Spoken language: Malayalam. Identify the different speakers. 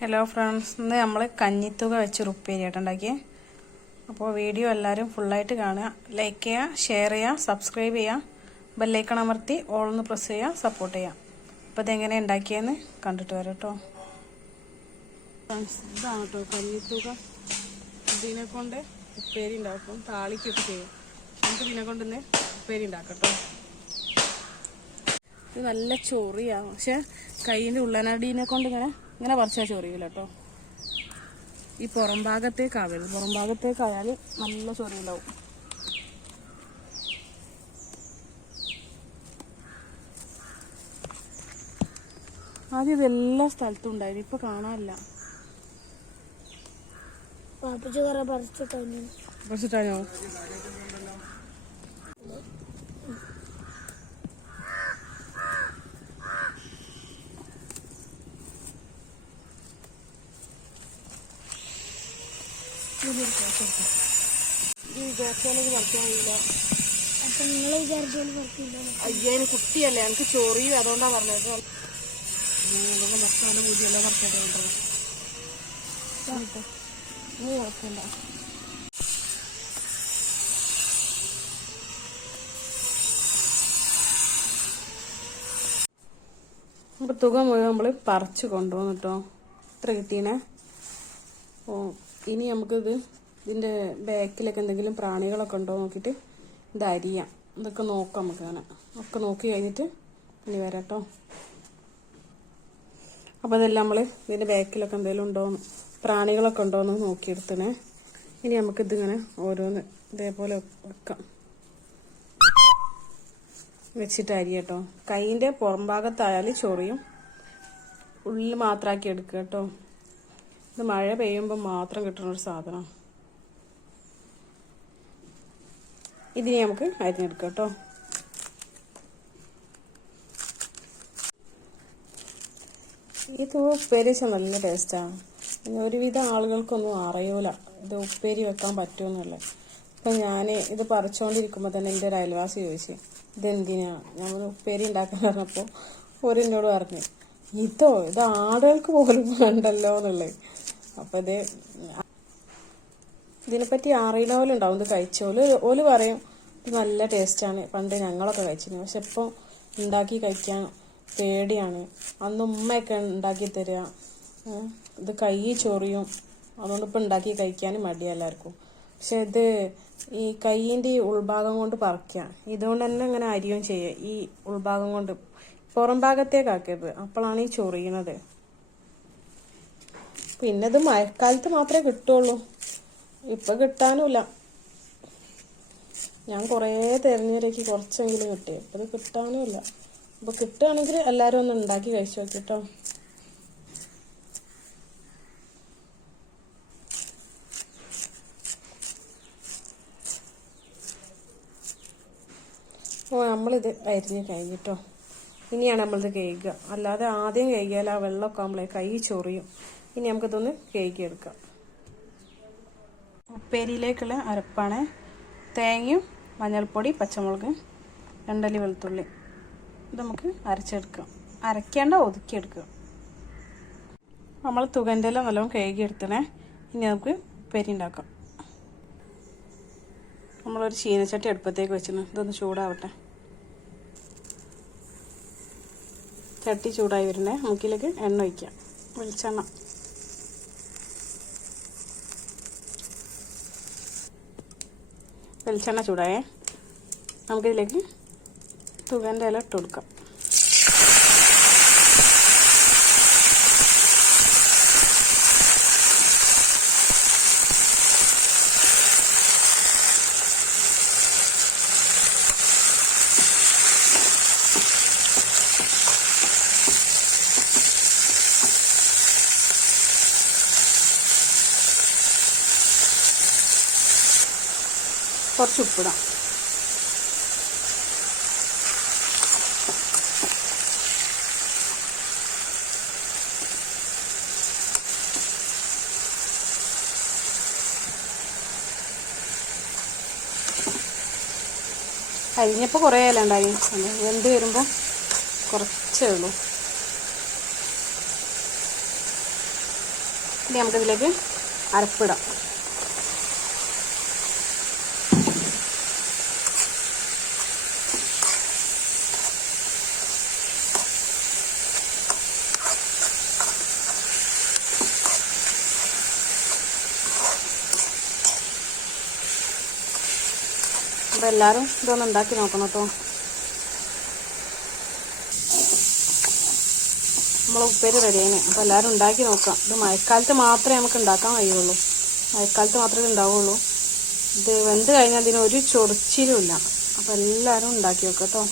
Speaker 1: ഹലോ ഫ്രണ്ട്സ് ഇന്ന് നമ്മൾ കഞ്ഞിത്തുക വെച്ചൊരു ഉപ്പേരിയായിട്ട് ഉണ്ടാക്കിയേ. അപ്പോൾ വീഡിയോ എല്ലാവരും ഫുള്ളായിട്ട് കാണുക. ലൈക്ക് ചെയ്യുക ഷെയർ ചെയ്യുക സബ്സ്ക്രൈബ് ചെയ്യുക. ബെല്ലൈക്കൺ അമർത്തി ഓളൊന്ന് പ്രസ് ചെയ്യുക സപ്പോർട്ട് ചെയ്യുക. അപ്പോൾ ഇതെങ്ങനെ ഉണ്ടാക്കിയെന്ന് കണ്ടിട്ട് വരാം കേട്ടോ. ഫ്രണ്ട്സ് ഇതാണ് കേട്ടോ കഞ്ഞിത്തുക. ഇതിനെ കൊണ്ട് ഉപ്പേരി ഉണ്ടാക്കും. താളിക്കൊക്കെ ചെയ്യും. നമുക്ക് ഇതിനെ കൊണ്ടുവന്ന് ഉപ്പേരി ഉണ്ടാക്കാം കേട്ടോ. ഇത് നല്ല ചൊറിയാണ്. പക്ഷെ കൈയിന്റെ ഉള്ളനടീനെ കൊണ്ട് ഇങ്ങനെ ഇങ്ങനെ പറിച്ചാൽ ചൊറിയില്ല കേട്ടോ. ഈ പുറം ഭാഗത്തേക്കാവരുത്. പുറം ഭാഗത്തേക്കായാൽ നല്ല ചൊറിയിലാവും ആദ്യം ഇതെല്ലാ സ്ഥലത്തും ഉണ്ടായിരുന്നു. ഇപ്പൊ കാണാനില്ല. പറിച്ചിട്ടാണോ? അയ്യേന് കുട്ടിയല്ലേ എനിക്ക് ചൊറിയും അതുകൊണ്ടാ പറഞ്ഞത്. മസാല ഭക്ഷണം പൂജയെല്ലാം പറിക്കേണ്ടതുണ്ടോ നീ അപ്പോൾ തുക മുഴുവൻ നമ്മൾ പറിച്ച് കൊണ്ടുവന്നിട്ടോ ഇത്ര കിട്ടീനെ? ഓ ഇനി നമുക്കിത് ഇതിന്റെ ബാക്കിലൊക്കെ എന്തെങ്കിലും പ്രാണികളൊക്കെ ഉണ്ടോ നോക്കിയിട്ട് ഇത് അരിയാം. ഇതൊക്കെ നോക്കാം നമുക്ക് അങ്ങനെ. ഒക്കെ നോക്കി കഴിഞ്ഞിട്ട് ഇനി വരാം കേട്ടോ അപ്പോൾ ഇതെല്ലാം നമ്മൾ ഇതിന്റെ ബാക്കിലൊക്കെ എന്തെങ്കിലും ഉണ്ടോ പ്രാണികളൊക്കെ ഉണ്ടോ എന്ന് നോക്കിയെടുത്തണേ. ഇനി നമുക്കിതിങ്ങനെ ഓരോന്ന് ഇതേപോലെ വെക്കാം. വെച്ചിട്ട് അരി കേട്ടോ. കൈയിന്റെ പുറം ഭാഗത്തായാൽ ചൊറിയും. ഉള്ളിൽ മാത്രമാക്കി എടുക്കുക കേട്ടോ. ഇത് മഴ പെയ്യുമ്പോൾ മാത്രം കിട്ടുന്ന ഒരു സാധനം. ഇതിനെ നമുക്ക് അരിഞ്ഞെടുക്കാം കേട്ടോ. തൂവ ഉപ്പേരി വെച്ചാൽ നല്ല ടേസ്റ്റാണ് ഒരുവിധം ആളുകൾക്കൊന്നും അറിയൂല ഇത് ഉപ്പേരി വെക്കാൻ പറ്റുമെന്നുള്ളത് ഇപ്പം ഞാൻ ഇത് പറിച്ചുകൊണ്ടിരിക്കുമ്പോൾ തന്നെ എന്റെ ഒരു അയൽവാസി ചോദിച്ചു ഇതെന്തിനാ? ഞാൻ ഉപ്പേരി ഉണ്ടാക്കാൻ പറഞ്ഞപ്പോൾ ഒരു പറഞ്ഞു ഇതോ ഇത് ആടുകൾക്ക് പോലും വേണ്ടല്ലോ എന്നുള്ളത് അപ്പം ഇത് ഇതിനെപ്പറ്റി അറിയുന്നവരുണ്ടാവും ഇത് കഴിച്ചോൽ ഓൽ പറയും നല്ല ടേസ്റ്റാണ് പണ്ട് ഞങ്ങളൊക്കെ കഴിച്ചിരുന്നു. പക്ഷെ ഇപ്പോൾ ഉണ്ടാക്കി കഴിക്കാൻ പേടിയാണ്. അന്ന് ഉമ്മയൊക്കെ ഉണ്ടാക്കി തരിക ഇത് കൈ ചൊറിയും. അതുകൊണ്ട് ഇപ്പം ഉണ്ടാക്കി കഴിക്കാൻ മടിയാ എല്ലാവർക്കും. പക്ഷെ ഇത് ഈ കൈയിന്റെ ഈ ഉൾഭാഗം കൊണ്ട് പറിക്കുക ഇതുകൊണ്ട് തന്നെ ഇങ്ങനെ അരിയും ചെയ്യുക ഈ ഉൾഭാഗം കൊണ്ട്. പുറം ഭാഗത്തേക്കാക്കരുത് അപ്പോഴാണ് ഈ ചൊറിയണത്. പിന്നെ ഇത് മഴക്കാലത്ത് മാത്രമേ കിട്ടുള്ളൂ. ഇപ്പൊ കിട്ടാനുമില്ല ഞാൻ കുറേ തെരഞ്ഞെടുക്കി കുറച്ചെങ്കിലും കിട്ടി. ഇപ്പൊ ഇത് കിട്ടാനുമില്ല അപ്പോൾ കിട്ടുകയാണെങ്കിൽ എല്ലാരും ഒന്ന് ഉണ്ടാക്കി കഴിച്ചു നോക്കിട്ടോ. ഓ നമ്മളിത് അരിഞ്ഞ് കഴിഞ്ഞിട്ടോ. ഇനിയാണ് നമ്മളിത് കഴുകുക അല്ലാതെ ആദ്യം കഴുകിയാൽ ആ വെള്ളമൊക്കെ നമ്മളെ കൈ ചൊറിയും. ഇനി നമുക്കിതൊന്ന് കഴുകിയെടുക്കാം ഉപ്പേരിയിലേക്കുള്ള അരപ്പാണ്. തേങ്ങയും മഞ്ഞൾപ്പൊടി പച്ചമുളക് രണ്ടല്ലി വെളുത്തുള്ളി. ഇത് നമുക്ക് അരച്ചെടുക്കാം. അരക്കേണ്ട ഒതുക്കിയെടുക്കുക നമ്മൾ തുകന്റെ എല്ലാം നല്ലോണം കഴുകിയെടുത്തണേ. ഇനി നമുക്ക് ഉപ്പേരി ഉണ്ടാക്കാം. നമ്മളൊരു ചീനച്ചട്ടി അടുപ്പത്തേക്ക് വെച്ചിരുന്നു. ഇതൊന്ന് ചൂടാവട്ടെ. ചട്ടി ചൂടായി വരണേ മുക്കിലേക്ക് എണ്ണ ഒഴിക്കാം. വെളിച്ചെണ്ണ. വെളിച്ചെണ്ണ ചൂടായേ. നമുക്കിതിലേക്ക് തുകന്റെ ഇല ഇട്ട് കൊടുക്കാം. കുറച്ച് ഉപ്പിടാം. അരിഞ്ഞപ്പോൾ കുറേ ഇല ഉണ്ടായി. വെന്ത് വരുമ്പോൾ കുറച്ചേ ഉള്ളൂ. ഇനി നമുക്കിതിലേക്ക് അരപ്പിടാം. അപ്പോൾ എല്ലാവരും ഇതൊന്ന് ഉണ്ടാക്കി നോക്കണം കേട്ടോ. നമ്മൾ ഉപ്പേര് റെഡിയാണ് അപ്പോൾ എല്ലാവരും ഉണ്ടാക്കി നോക്കാം. ഇത് മഴക്കാലത്ത് മാത്രമേ നമുക്ക് ഉണ്ടാക്കാൻ കഴിയുള്ളൂ. മഴക്കാലത്ത് മാത്രമേ ഇത് ഉണ്ടാവുള്ളൂ. ഇത് വെന്ത് കഴിഞ്ഞാൽ ഇതിന് ഒരു ചൊറിച്ചിലും ഇല്ല. അപ്പോൾ എല്ലാവരും ഉണ്ടാക്കി നോക്കാം കേട്ടോ.